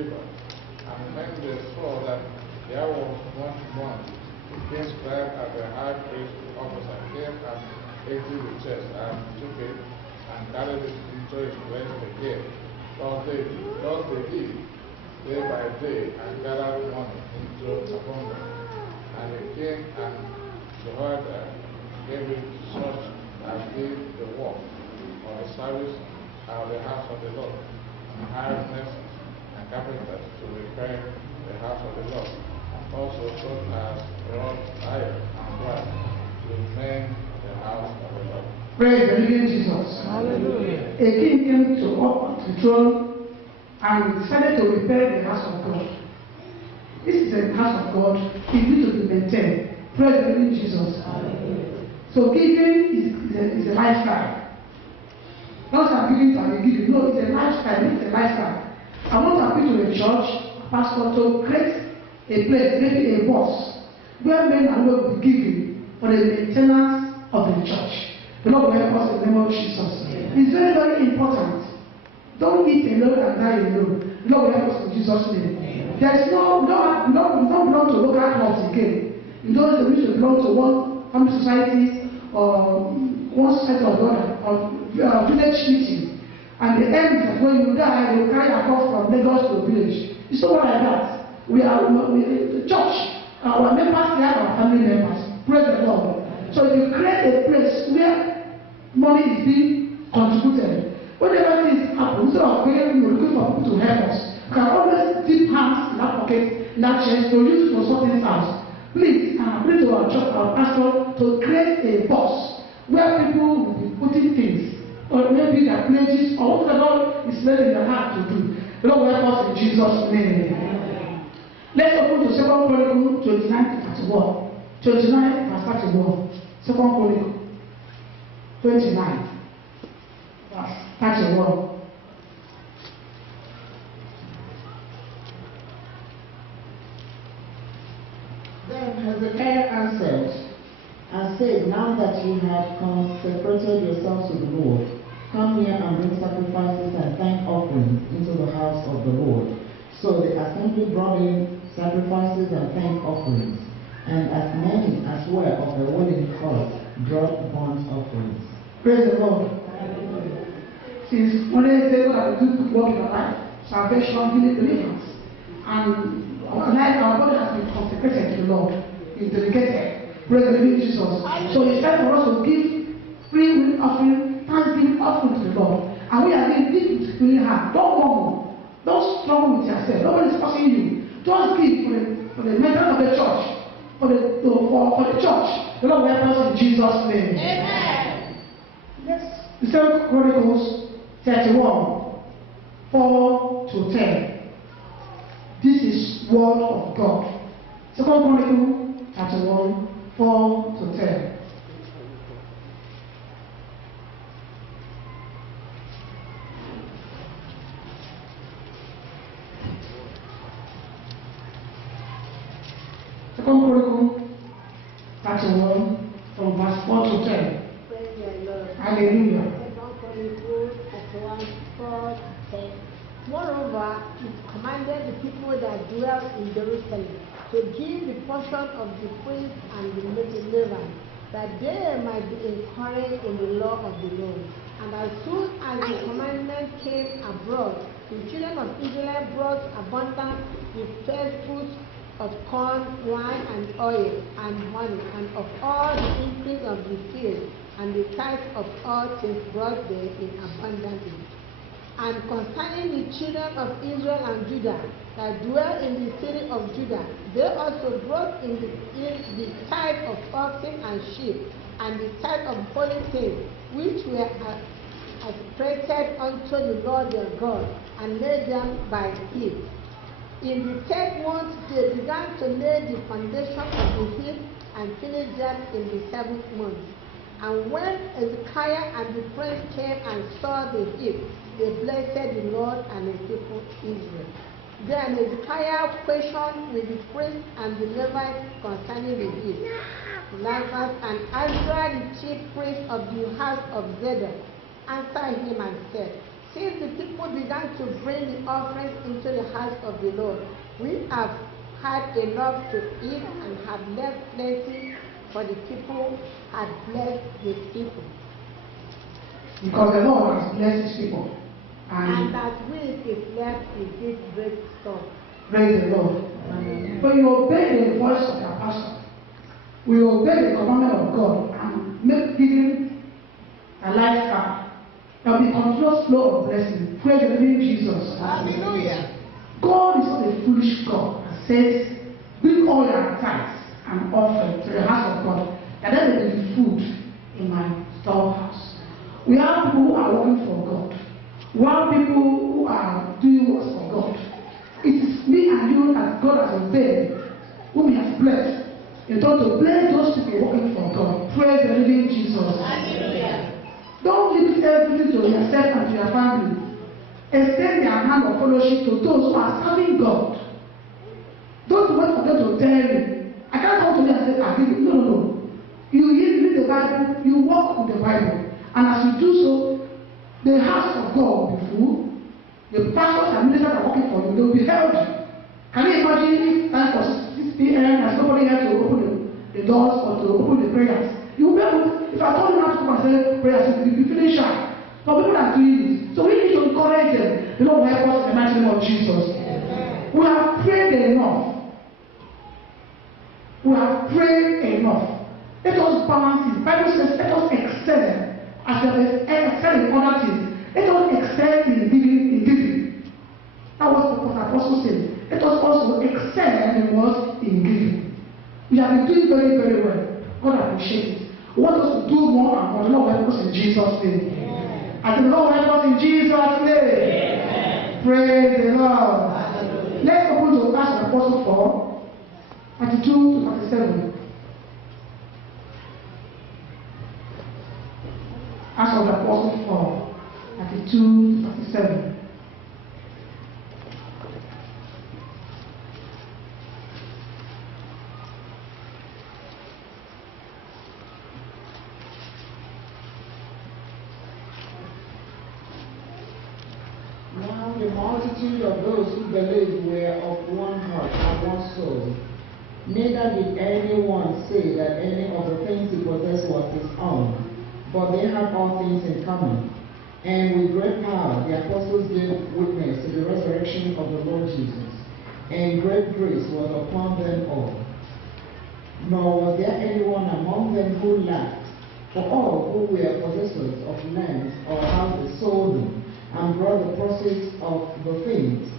river. And when they saw that there was much money, the king's scribe and the high priest officer came and emptied the chest and took it and carried it into his place again. Thus they did, day by day, and gathered money into abundance. And the king and Jehoiada gave it to such as did the work of the service of the house of the Lord, and hired masons and carpenters to repair the house of the Lord, and also such as wrought iron and brass to mend the house of the Lord. Praise the living Jesus. Hallelujah. A king came to up the throne and decided to repair the house of God. This is a house of God. It needs to be maintained. Praise the living Jesus. Hallelujah. So giving is a lifestyle. Not I'm giving to giving. No, it's a lifestyle. It's a lifestyle. I want to appeal to a church, a pastor, to create a place, maybe a box, where men and women will be giving for the maintenance of the church. The Lord will help us in the name of Jesus. It's very, very important. Don't eat alone and die alone. The Lord will help us in Jesus' name. There is don't belong to local clubs again. You don't need to belong to one family society or one society or the other, or village meeting. And the end of when you die, they will carry a call from Lagos to the village. It's not like that. We are the church. Our members, they are our family members. Praise the Lord. So if you create a place where money is being contributed, whenever things happen, instead of going, looking for people to help us, you can always dip hands in that pocket, in that chest, to use for something else. Please, bring to our church, our pastor, to create a box where people will be putting things, or maybe their pledges, or whatever is laid in their heart to do. The Lord will help us in Jesus' name. Let's open to 2 Chronicles 29:31. 29 verse 31. 2 Chronicles 29 verse 31. Then Hezekiah answered and said, Now that you have consecrated yourselves to the Lord, come here and bring sacrifices and thank offerings into the house of the Lord. So the assembly brought in sacrifices and thank offerings, and as many as were of the willing heart brought burnt offerings. Praise the Lord. Since one day they will do good work in our life, salvation, healing, deliverance, and our life, our body has been consecrated to the Lord, is dedicated. Praise the living Jesus. So it's time for us to give free will offering, thanksgiving offering to the Lord, and we are being deep with willing heart. Don't murmur, don't struggle with yourself. Nobody is forcing you. Just give for the maintenance of the church, for the church. The Lord will help us in Jesus' name. Amen. Yes. The 2 Chronicles 31, 4 to 10. This is word of God. 2 Chronicles 31, 4 to 10. Second Chronicle 31 from verse 4 to 10. Praise the Lord. Hallelujah. Second Chronicles 31, 4 to 10. Moreover, it commanded the people that dwell in Jerusalem to give the portion of the priests and the Levites, that they might be encouraged in the law of the Lord. And as soon as the commandment came abroad, the children of Israel brought abundant the first fruits of corn, wine, and oil, and honey, and of all the increase of the field, and the tithe of all things brought there in abundance. And concerning the children of Israel and Judah that dwell in the city of Judah, they also brought in the tithe of oxen and sheep, and the tithe of holy things, which were ascribed unto the Lord their God, and laid them by heap. In the 10th month they began to lay the foundation of the heap, and finished them in the 7th month. And when Hezekiah and the prince came and saw the heap, they blessed the Lord and the people Israel. Then Hezekiah questioned with the priests and the Levites concerning the heap. Levites and Ezra, the chief priest of the house of Zadok, answered him and said, Since the people began to bring the offerings into the house of the Lord, we have had enough to eat and have left plenty, for the people had blessed his people. Because the Lord has blessed his people. And that which is left is this great store. Praise the Lord. When you obey the voice of your pastor, we obey the commandment of God and make giving a lifestyle. There will be continuous flow of blessing. Praise the living Jesus. Hallelujah. God is not a foolish God that says, bring all your tithes and offering to the house of God, and then there will be food in my storehouse. We have people who are working for God. We have people who are doing works for God. It is me and you that God has obeyed, whom He has blessed, in order to bless those people working for God. Praise the living Jesus. Hallelujah. Don't limit everything to yourself and to your family. Extend your hand of fellowship to those who are serving God. Don't wait for them to tell you. I can't come to me and say, I give you. No, no, no. You read the Bible, you walk with the Bible. And as you do so, the house of God will be full. The pastors and ministers are working for you. They will be healthy. Can you imagine if time for 6 p.m. and somebody had to open the doors or to open the prayers? You will be able to, if I told you not to come and say prayers, you will be feeling shy. But people are doing it. So we need to encourage them. The Lord will help us in the mighty name of Jesus. Amen. We have prayed enough. We have prayed enough. Let us balance it. The Bible says, let us excel as we have excelled in other things. Let us excel in giving. That was what the apostle said. Let us also excel in what? In giving. We have been doing very, very well. God appreciates it. We want us to do more and more. The Lord will help us in Jesus' name. Amen. And the Lord will help us in Jesus' name. Amen. Praise the Lord. Hallelujah. Let's open to Acts of the Apostle 4, 32 to 37. Acts of the Apostle 4, 32 to 37. Now the multitude of those who believed were of one heart and one soul. Neither did anyone say that any of the things he possessed was his own, but they had all things in common. And with great power the apostles gave witness to the resurrection of the Lord Jesus, and great grace was upon them all. Nor was there anyone among them who lacked, for all who were possessors of lands or houses sold them, and brought the proceeds of the things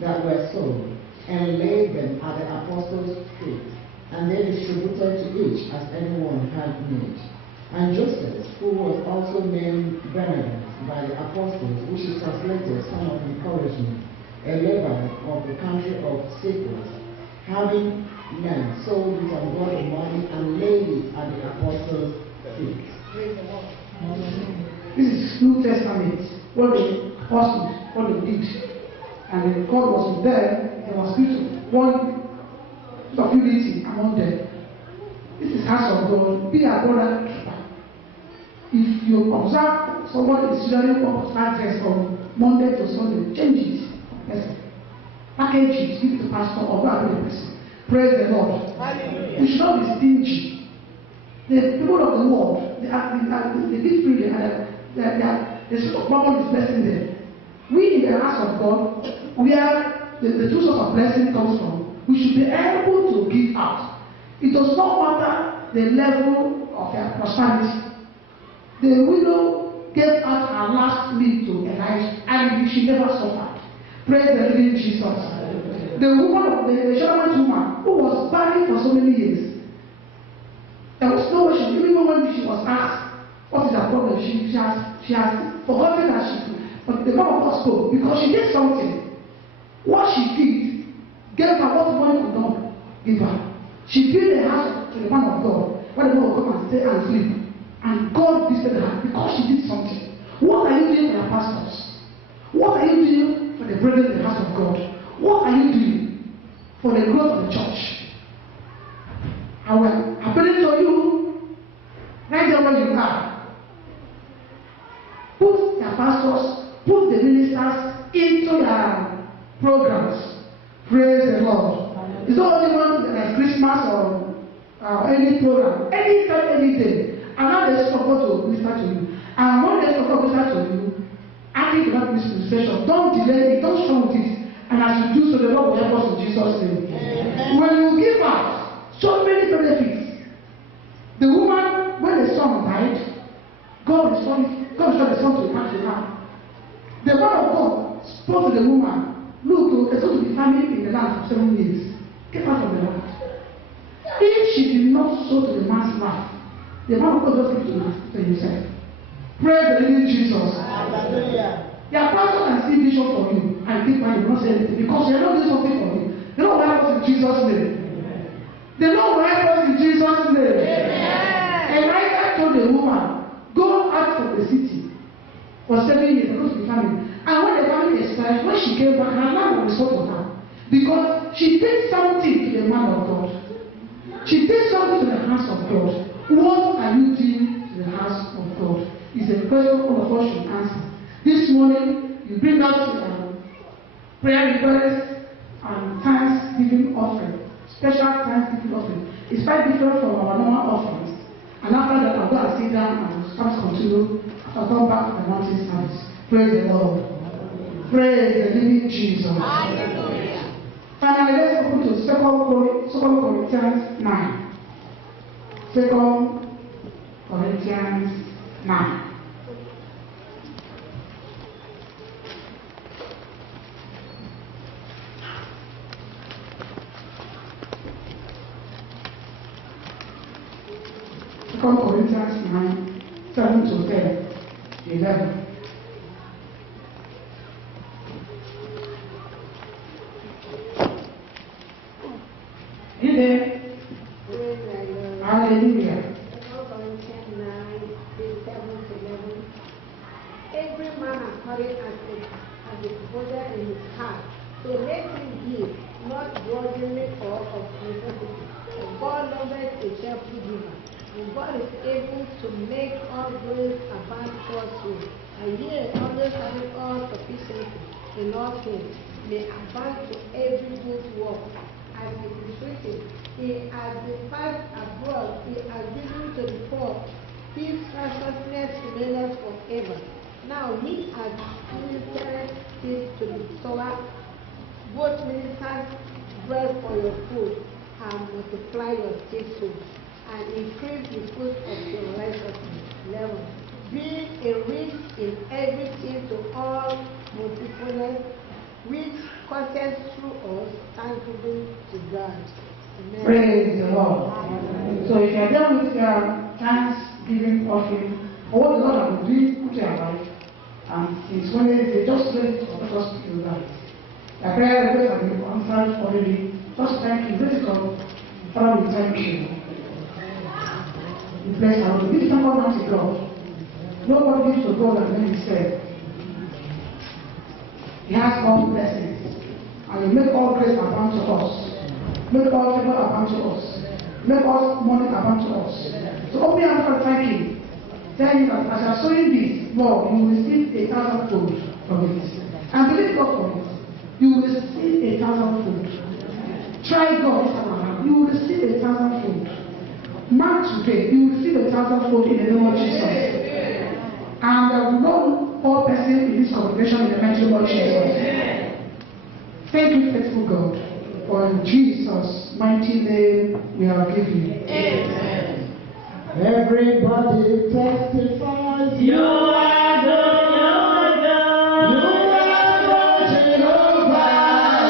that were sold, and laid them at the apostles' feet, and they distributed to each as anyone had need. And Joseph, who was also named Barnabas by the apostles, which is translated son of encouragement, a Levite of the country of Cyprus, having land, sold it and brought the money and laid it at the apostles' feet. This is New Testament. What the apostles, what they did. And God was with them. There was one of unity among them. This is house of God. Be a brother keeper. If you observe somebody is usually one start dress from Monday to Sunday, change it. Yes. Package it, give it to pastor or go and the person. Praise the Lord. Hallelujah. We should not be stingy. The people of the world, they give freely and the spirit of God is blessing them. We in the house of God, where the true source of blessing comes from, we should be able to give out. It does not matter the level of their prosperity. The widow gave out her last meal to Elijah, and she never suffered. Praise the living Jesus. The woman of the Shunammite woman who was barren for so many years, there was no way even when she was asked, what is her problem? She has forgotten that she did. But the man of God spoke because she did something. What she did gave her what money could not give her. She built a house to the man of God where the man would come and stay and sleep. And God visited her because she did something. What are you doing for your pastors? What are you doing for the brethren in the house of God? What are you doing for the growth of the church? I will appeal to you right there where you are. Put your pastors put the ministers into their programs. Praise the Lord. It's not only one like Christmas or any program, anytime, anything. And now they support to minister to you. And when they support to minister to you, asking for that ministration, don't delay it, don't show it. And as you do so, the Lord will help us in Jesus' name. When you give out, so many benefits. The woman, when the son died, God restored the son to her. The word of God spoke to the woman. Look, there's going to be famine in the land for 7 years. Get out of the land. If she did not sow to the man's life, the man of God just gives to himself. Praise the living Jesus. Hallelujah. Your pastor can see vision for you and think why you not say anything because you're not doing something for you. The Lord will help us in Jesus' name. The Lord will help us in Jesus' name. Elijah told the woman, go out from the city for 7 years because of the famine. And when the famine expired, when she came back, her land was restored to her. Because she did something to the man of God. She did something to the house of God. What are you doing to the house of God? Is a question all of us should answer. This morning, you bring out prayer requests and thanksgiving offering. Special thanksgiving offering. It's quite different from our normal offerings. And after that, I'll go and sit down and start to continue. I'll come back to the mountain service. Praise the Lord. Praise the living Jesus. Hallelujah. Finally, let's open to 2 Corinthians 9. 2 Corinthians 9. Corinthians 9, 7 to 10, 11. You there? Hallelujah. Every man according as his pleasure in his heart. So let him give, not grudgingly or of necessity. God loveth a cheerful giver. And God is able to make all grace abound towards you. And ye always having all sufficiency in all things, may abound to every good work. As it is written, He has departed abroad, He has given to the poor, His righteousness remaineth forever. Now He has ministered it to the sower, both ministers bread for your food, and multiply your tissue, and increase the fruit of your righteousness. 11. Being enriched in everything to all multiplicity, which causes through us thanksgiving to God. Amen. Praise the Lord. So if you are done with your thanksgiving offering, for what the Lord has been doing to your life, and since when they just let it for us to do that. The prayer request has been answered already. Just thank you. Let it come. Father, we thank you. We bless our Lord. This is someone to God. Nobody gives to God and then he said, He has all blessings. And He make all grace abound to us. Make all favor abound to us. Make all money abound to us. So open your mouth and thank Him. Tell Him that as you are sowing this, Lord, you will receive 1,000-fold from it. And believe God for it. You will receive 1,000-fold. Try God this time. You will receive 1,000-fold. Mark today, you will receive 1,000-fold in the name of Jesus. And there will no poor person in this congregation in the mighty name of Jesus. Thank you, faithful God, for in Jesus' mighty name we are giving. Amen. Everybody testifies. You are good, you are good. You are good, Jehovah.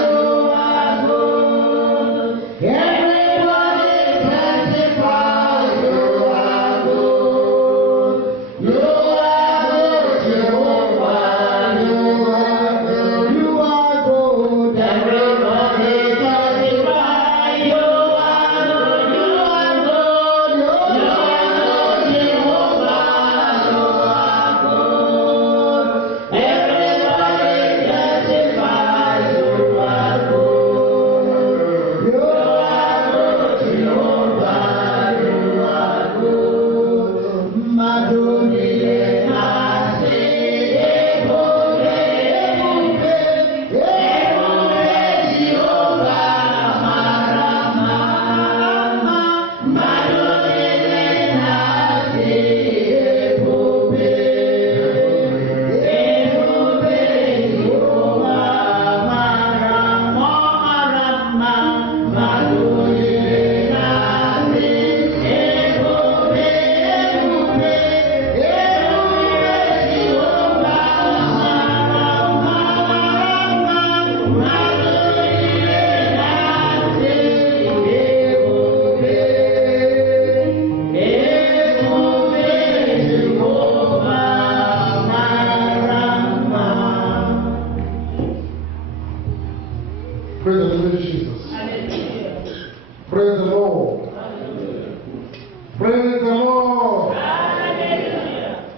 You are good. Everybody testifies. You are good. You are good, Jehovah. You are good. You are good. Everybody testifies. You are good. You are good. You are good, Jehovah. You are good. Praise the living Jesus. Hallelujah. Praise the Lord. Hallelujah. Praise the Lord. Hallelujah.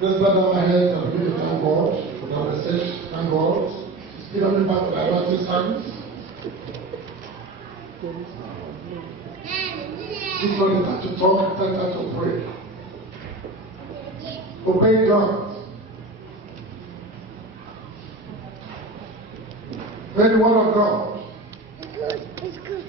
Let's bow down our heads and begin to thank God for that message. Thank God. Still on the back of our right hands. This one is not to talk, it's not to pray. Obey God. Obey the word of God. It's good.